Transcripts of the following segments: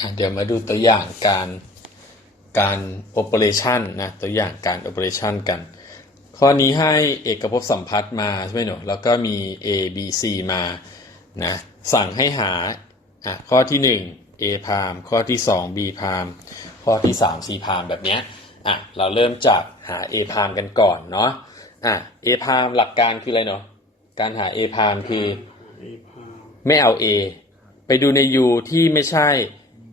อะเดี๋ยวมาดูตัวอย่างการการ operation นะตัวอย่างการ operation กัน ข้อนี้ให้เอกภพสัมพัทธ์มาใช่ไหมหนูแล้วก็มี A B C มานะสั่งให้หาอะข้อที่ 1 A พามข้อที่ 2 B พามข้อที่ 3 C พามแบบเนี้ยอะเราเริ่มจากหา A พามกันก่อนเนาะอะ A พามหลักการคืออะไรเนาะการหา A พามคือไอ้พาวไม่เอา A ไปดูใน U ที่ไม่ใช่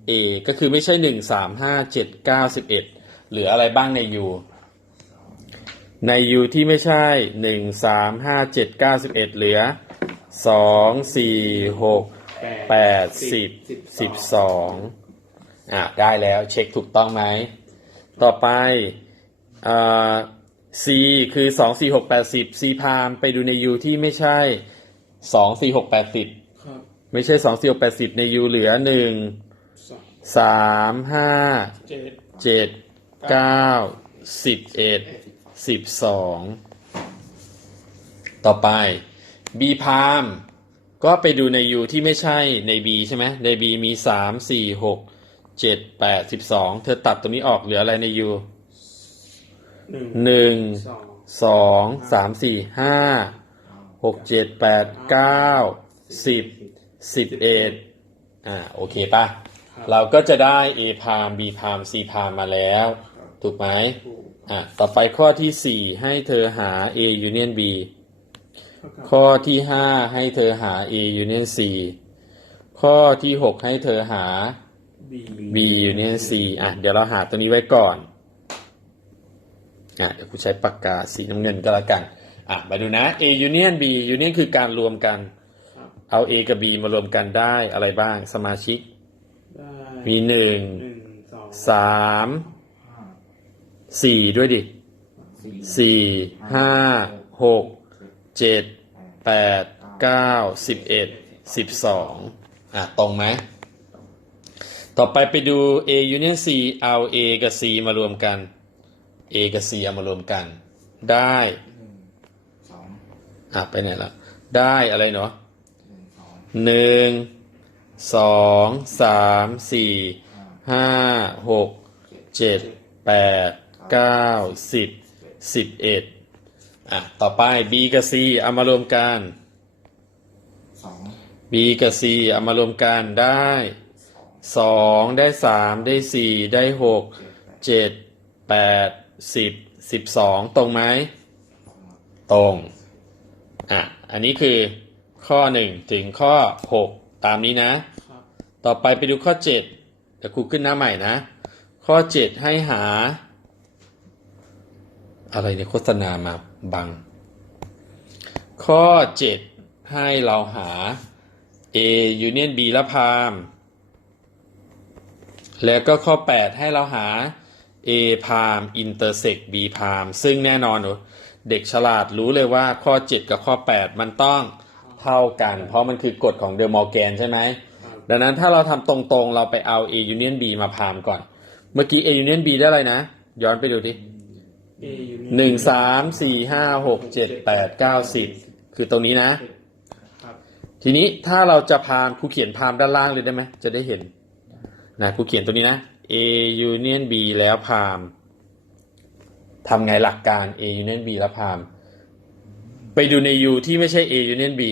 A ก็คือไม่ใช่หนึ่งสามห้าเจ็ดเก้าสิบเอ็ดเหลืออะไรบ้างใน U ใน U ที่ไม่ใช่หนึ่งสามห้าเจ็ดเก้าสิบเอ็ดเหลือสองสี่หกแปดสิบสิบสองอะได้แล้วเช็คถูกต้องไหม ต่อไปอ่า C คือสองสี่หกแปดสิบ C พามไปดูใน U ที่ไม่ใช่สองสี่หกแปดสิบครับไม่ใช่สองสี่หกแปดสิบในยูเหลือหนึ่ง สองสามห้าเจ็ดเจ็ดเก้าสิบเอ็ดสิบสองต่อไป B พามก็ไปดูใน U ที่ไม่ใช่ใน B ใช่ไหมใน B มีสามสี่หกเจ็ดแปดสิบสองเธอตัดตรงนี้ออกเหลืออะไรใน U หนึ่งหนึ่งสองสองสามสี่ห้าหกเจ็ดแปดเก้าสิบสิบเอ็ดอ่าโอเคป่ะ เราก็จะได้ A พาม B พาม C พามมาแล้ว ถูกไหมถูกอะต่อไปข้อที่สี่ให้เธอหา A union B เท่ากับข้อที่ห้าให้เธอหา A union C ข้อที่หกให้เธอหาบี B union C อะเดี๋ยวเราหาตัวนี้ไว้ก่อนอะเดี๋ยวกูใช้ปากกาสีน้ำเงินก็แล้วกันอะมาดูนะ A union B union คือการรวมกันครับเอา A กับ B มารวมกันได้อะไรบ้างสมาชิกได้ มีหนึ่งหนึ่งสองสามสี่ด้วยดิสี่ห้าหกเจ็ดแปดเก้าสิบเอ็ดสิบสองอะ ตรงไหม ต่อไปไปดู A union C เอา A กับ C มารวมกัน A กับ C เอามารวมกัน ได้สองอะ ไปไหนละ ได้อะไรเนาะหนึ่งสองหนึ่ง สองสามสี่ห้าหกเจ็ดแปดเก้าสิบสิบเอ็ดอะ ต่อไป B กับ C เอามารวมกันสอง B กับ C เอามารวมกันได้สองได้สามได้สี่ได้หกเจ็ดแปดสิบสิบสองตรงไหม ตรง อะ อันนี้คือข้อหนึ่งถึงข้อหก ตามนี้นะครับต่อไปไปดูข้อเจ็ดเดี๋ยวครูขึ้นหน้าใหม่นะ ข้อเจ็ดให้หา อะไรเนี่ยโฆษณามาบัง ข้อเจ็ดให้เราหา A union B และพามแล้วก็ข้อ 8 ให้เราหา A พาม intersect B พามซึ่งแน่นอนหนูเด็กฉลาดรู้เลยว่าข้อ 7 กับข้อ 8 มันต้อง เท่ากัน เพราะมันคือกฎของเดอ m มอร์แกนใช่ไหมครับดังนั้นถ้าเราทำตรงๆ เราไปเอา A union B มาพามก่อน เมื่อกี้ A union B ได้อะไรนะ ย้อนไปดูดิเออยู่หนึ่งสามสี่ห้าหกเจ็ดแปดเก้าสิบคือตรงนี้นะครับทีนี้ถ้าเราจะพามครูเขียนพามด้านล่างเลยได้ไหมจะได้เห็นนะครูเขียนตัวนี้นะ A union B แล้วพามทำไงหลักการ A union B แล้วพาม ไปดูใน U ที่ไม่ใช่ A union B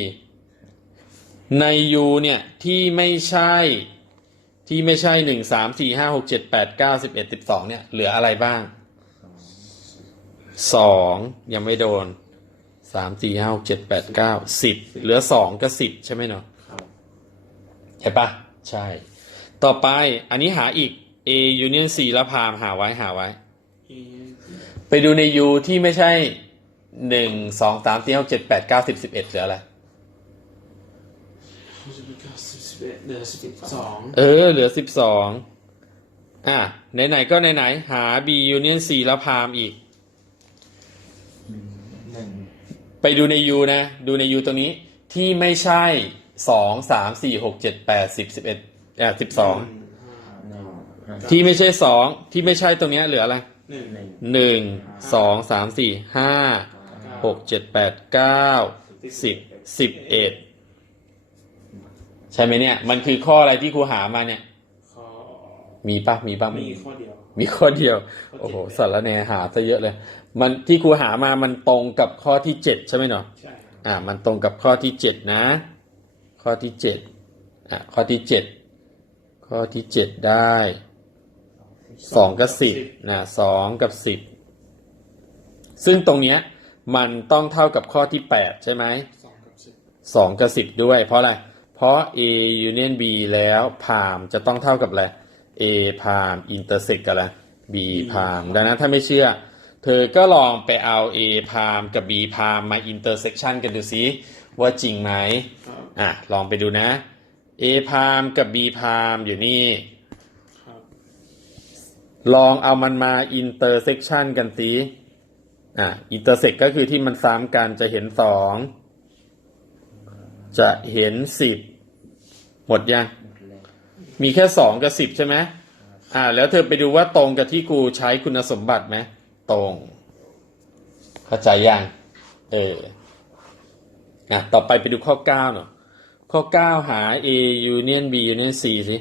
ใน U เนี่ย ที่ไม่ใช่ที่ไม่ใช่หนึ่งสามสี่ห้าหกเจ็ดแปดเก้าสิบเอ็ดสิบสองเนี่ย เหลืออะไรบ้างสองยังไม่โดนสามสี่ห้าหกเจ็ดแปดเก้าสิบเหลือสองก็สิบใช่ไหมเนาะใช่ปะใช่ ต่อไปอันนี้หาอีก A union C แล้วพามหาไว้หาไว้ ไปดูใน U ที่ไม่ใช่หนึ่งสองสามสี่ห้าเจ็ดแปดเก้าสิบสิบเอ็ดเหลืออะไร สิบ เก้าสิบสิบเอ็ดเหลือสิบสองเออ เหลือสิบสองอะ ไหนๆก็ไหนๆหา B union C แล้วพามอีก หนึ่งไปดูใน U นะ ดูใน U ตรงนี้ที่ไม่ใช่สองสามสี่หกเจ็ดแปดสิบสิบเอ็ดอะสิบสองหนึ่งที่ไม่ใช่สองที่ไม่ใช่ตรงเนี้ยเหลืออะไรหนึ่งหนึ่งหนึ่งสองสามสี่ห้าหกเจ็ดแปดเก้าสิบสิบเอ็ด ใช่ไหมเนี่ย มันคือข้ออะไรที่ครูหามาเนี่ยขอมีปะมีบ้างไหมีข้อเดียว มีข้อเดียวข้อเจ็ดโอ้โหสารแหนหาซะเยอะเลย มันที่ครูหามามันตรงกับข้อที่เจ็ดใช่ไหมเนาะใช่ครับอ่า มันตรงกับข้อที่เจ็ดนะ ข้อที่เจ็ดอะข้อที่เจ็ดข้อที่เจ็ดได้สองกับสิบนะสองกับสิบซึ่งตรงเนี้ยมันต้องเท่ากับข้อที่แปดใช่ไหมสองกับสิบสองกับสิบด้วย เพราะอะไร เพราะ A union B แล้วพามจะต้องเท่ากับอะไร A พาม intersect กับอะไร B พามดังนั้นถ้าไม่เชื่อ เธอก็ลองไปเอา A พามกับ B พามมา intersection กันดูซิว่าจริงไหมอะลองไปดูนะ A พามกับ B พามอยู่นี่ลองเอามันมา intersection กันสิอะ intersect ก็คือที่มันซ้ำกันจะเห็นสอง จะเห็นสิบหมดยัง มีแค่สองกับสิบใช่ไหมอ่า แล้วเธอไปดูว่าตรงกับที่กูใช้คุณสมบัติไหมตรง เข้าใจยังเอออะต่อไปไปดูข้อเก้าหน่อยข้อเก้าหา A union B union C สิ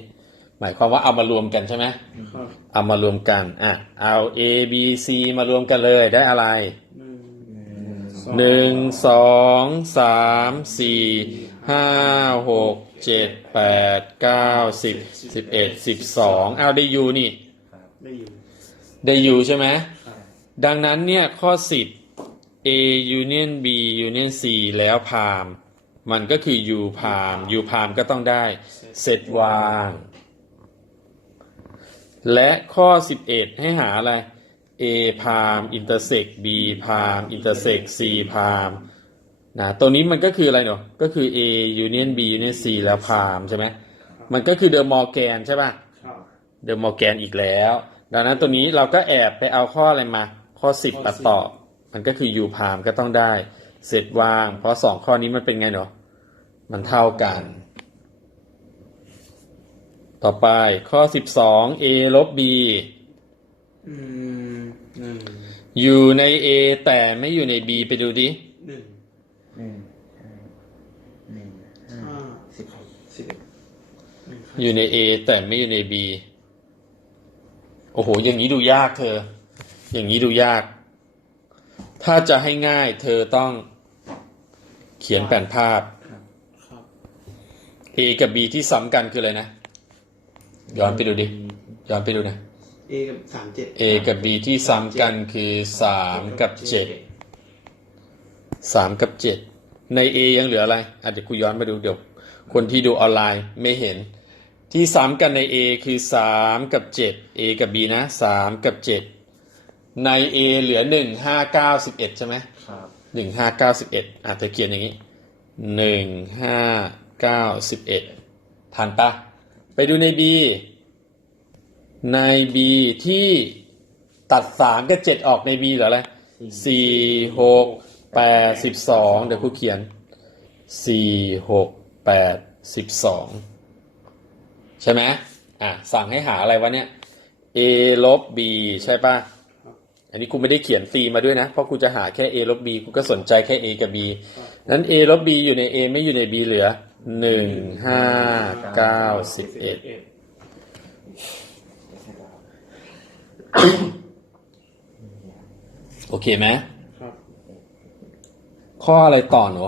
หมายความว่าเอามารวมกันใช่ไหมครับเอามารวมกัน อะ เอา A B C มารวมกันเลยได้อะไร หนึ่งสองหนึ่งสองสามสี่ห้าหกเจ็ดแปดเก้าสิบสิบเอ็ดสิบสองเอาได้ยูนี่ได้อยู่ได้ยูใช่ไหมครับดังนั้นเนี่ยข้อสิบ A union B union C แล้วพามมันก็คือ U พาม U พามก็ต้องได้เซตวาง และข้อ 11 ให้หาอะไร A พาม intersect B พาม intersect C พามนะตัวนี้มันก็คืออะไรเนาะก็คือ A union B union C แล้วพามใช่ไหมมันก็คือเดอ m มอร์แกนใช่ป่ะครับเดอ m มอร์แกนอีกแล้ว ดังนั้นตัวนี้เราก็แอบไปเอาข้ออะไรมา ข้อ 10มาตอบมันก็คือ U พามก็ต้องได้ เสร็จวาง เพราะสองข้อนี้มันเป็นไงเนาะมันเท่ากัน ต่อไปข้อ 12 A ลบ B อืมหนึ่งอยู่ใน A แต่ไม่อยู่ใน B ไปดูดิ หนึ่งหนึ่งห้าหนึ่งห้าห้าสิบสิบหนึ่งห้าอยู่ใน A แต่ไม่อยู่ใน B โอ้โห อย่างนี้ดูยากเธอ อย่างนี้ดูยาก ถ้าจะให้ง่าย เธอต้องเขียนแผนภาพ ครับ A กับ B ที่ซ้ำกันคืออะไรนะ ย้อนไปดูดิ ย้อนไปดูนะ A กับสามเจ็ด A กับ B ที่ซ้ำกันคือสามกับเจ็ดสามกับเจ็ดใน A ยังเหลืออะไรอะเดี๋ยวกูย้อนไปดูเดี๋ยวคนที่ดูออนไลน์ไม่เห็น ที่ซ้ำกันใน A คือสามกับเจ็ด A กับ B นะสามกับเจ็ดใน A เหลือหนึ่งห้าเก้าสิบเอ็ดใช่ไหมครับหนึ่งห้าเก้าสิบเอ็ดอะเธอเขียนอย่างนี้หนึ่งห้าเก้าสิบเอ็ดทันปะไปดูใน B ใน B ที่ตัดสามกับเจ็ดออกใน B เหรออะไรสี่หกแปดสิบสองเดี๋ยวครูเขียนสี่หกแปดสิบสองใช่ไหมอะสั่งให้หาอะไรวะเนี่ย A ลบ B ใช่ปะอันนี้กูไม่ได้เขียนฟีมาด้วยนะ เพราะกูจะหาแค่ A ลบ B กูก็สนใจแค่ A กับ B นั้น A ลบ B อยู่ใน A ไม่อยู่ใน B เหลือหนึ่งห้าเก้าสิบเอ็ด โอเคไหมครับข้ออะไรต่อหนู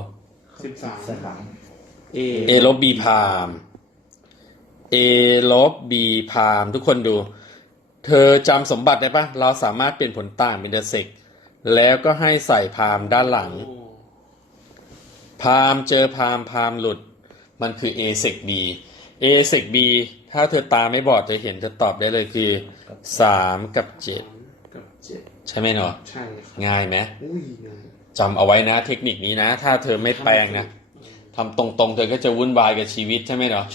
สิบสามสาม A A ลบ B พาม A ลบ B พามทุกคนดู เธอจำสมบัติได้ปะเราสามารถเปลี่ยนผลต่างมิเดเซกแล้วก็ให้ใส่พามด้านหลังโอ้พามเจอพามพามหลุด มันคือ A เซก B A เซก B ถ้าเธอตาไม่บอดจะเห็นจะตอบได้เลยคือสามกับเจ็ดสามกับเจ็ดใช่ไหมเนาะใช่ครับง่ายไหมอุ้ยง่ายจำเอาไว้นะ เทคนิคนี้นะ ถ้าเธอไม่แปลงนะทำตรงๆ เธอก็จะวุ่นวายกับชีวิตใช่ไหมเนาะ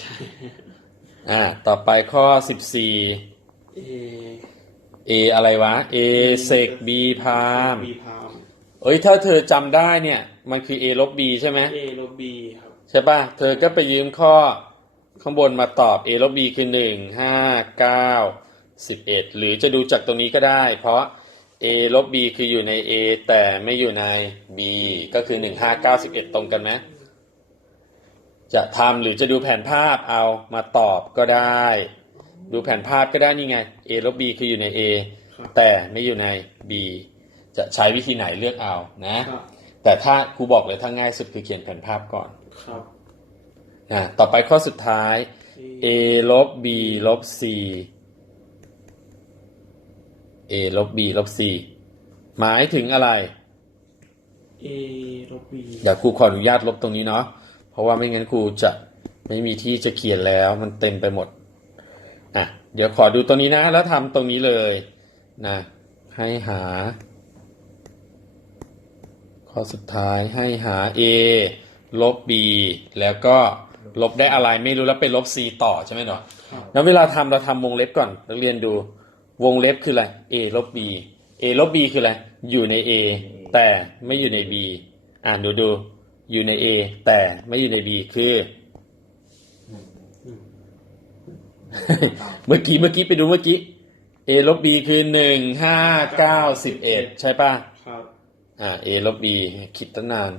อ่าต่อไปข้อสิบสี่ A A อะไรวะ A เซก B พาม B พามเอ้ยถ้าเธอจำได้เนี่ย มันคือ A ลบ B ใช่ไหม A ลบ B ครับ ใช่ป่ะ เธอก็ไปยืมข้อ ข้างบนมาตอบ A ลบ B คือหนึ่งห้าเก้าสิบเอ็ดหรือจะดูจากตรงนี้ก็ได้ เพราะ A ลบ B คืออยู่ใน A แต่ไม่อยู่ใน B ก็คือหนึ่งห้าเก้าสิบเอ็ดตรงกันไหมจะทำหรือจะดูแผนภาพเอามาตอบก็ได้ ดูแผนภาพก็ได้นี่ไง a ลบ b คืออยู่ใน a ครับแต่ไม่อยู่ใน b จะใช้วิธีไหนเลือกเอานะครับแต่ถ้าครูบอกเลยถ้าง่ายสุดคือเขียนแผนภาพก่อนครับ นะต่อไปข้อสุดท้าย a ลบ b ลบ c a ลบ b ลบ c หมายถึงอะไรเอลบบีเดี๋ยวครูขออนุญาตลบตรงนี้เนาะเพราะว่าไม่งั้นครูจะไม่มีที่จะเขียนแล้วมันเต็มไปหมดอะเดี๋ยวขอดูตรงนี้นะ แล้วทำตรงนี้เลยนะให้หา ข้อสุดท้ายให้หา a ลบ b แล้วก็ ลบได้อะไรไม่รู้แล้วไปลบ c ต่อใช่ไหมเนาะครับแล้วเวลาทำเราทำวงเล็บก่อนนักเรียนดู วงเล็บคืออะไร a ลบ b a ลบ b คืออะไร อยู่ใน a แต่ไม่อยู่ใน b อ่านดูดู อยู่ใน a แต่ไม่อยู่ใน b คือเมื่อกี้เมื่อกี้ไปดูเมื่อกี้ a ลบ b คือหนึ่งห้าเก้าสิบเอ็ดใช่ป่ะครับอ่า a ลบ b คิดตั้งนาน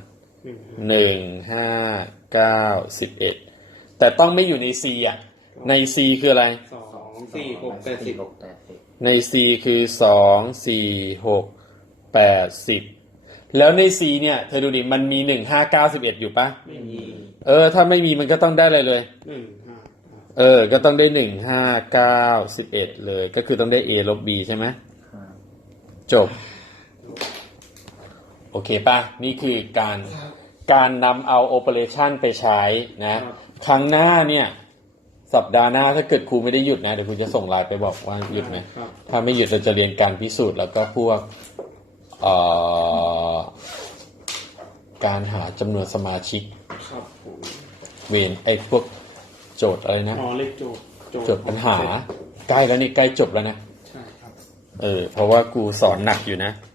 หนึ่งห้าหนึ่งห้าเก้าสิบเอ็ดแต่ต้องไม่อยู่ใน c อะ ใน c คืออะไร สองสี่หกแปดสิบหกแปดสิบใน C คือสองสี่หกแปดสิบแล้วใน C เนี่ย เธอดูดิมันมีหนึ่งห้าเก้าสิบเอ็ดอยู่ปะไม่มีเออ ถ้าไม่มีมันก็ต้องได้อะไรเลย หนึ่งห้าเออ ก็ต้องได้หนึ่งห้าเก้าสิบเอ็ดเลย ก็คือต้องได้ A ลบ B ใช่ไหมครับ จบ โอเคป่ะ นี่คือการการนำเอาโอเปอเรชันไปใช้นะ ครั้งหน้าเนี่ย สัปดาห์หน้าถ้าเกิดครูไม่ได้หยุดนะ เดี๋ยวครูจะส่งไลน์ไปบอกว่าหยุดไหมครับถ้าไม่หยุดเราจะเรียนการพิสูจน์แล้วก็พวกเอ่อการหาจำนวนสมาชิกครับผมเวนไอ้พวกโจทย์อะไรนะอ๋อเลขโจทย์โจทย์ปัญหา ใกล้แล้วนี่ใกล้จบแล้วนะ ใช่ครับ เออ เพราะว่ากูสอนหนักอยู่นะค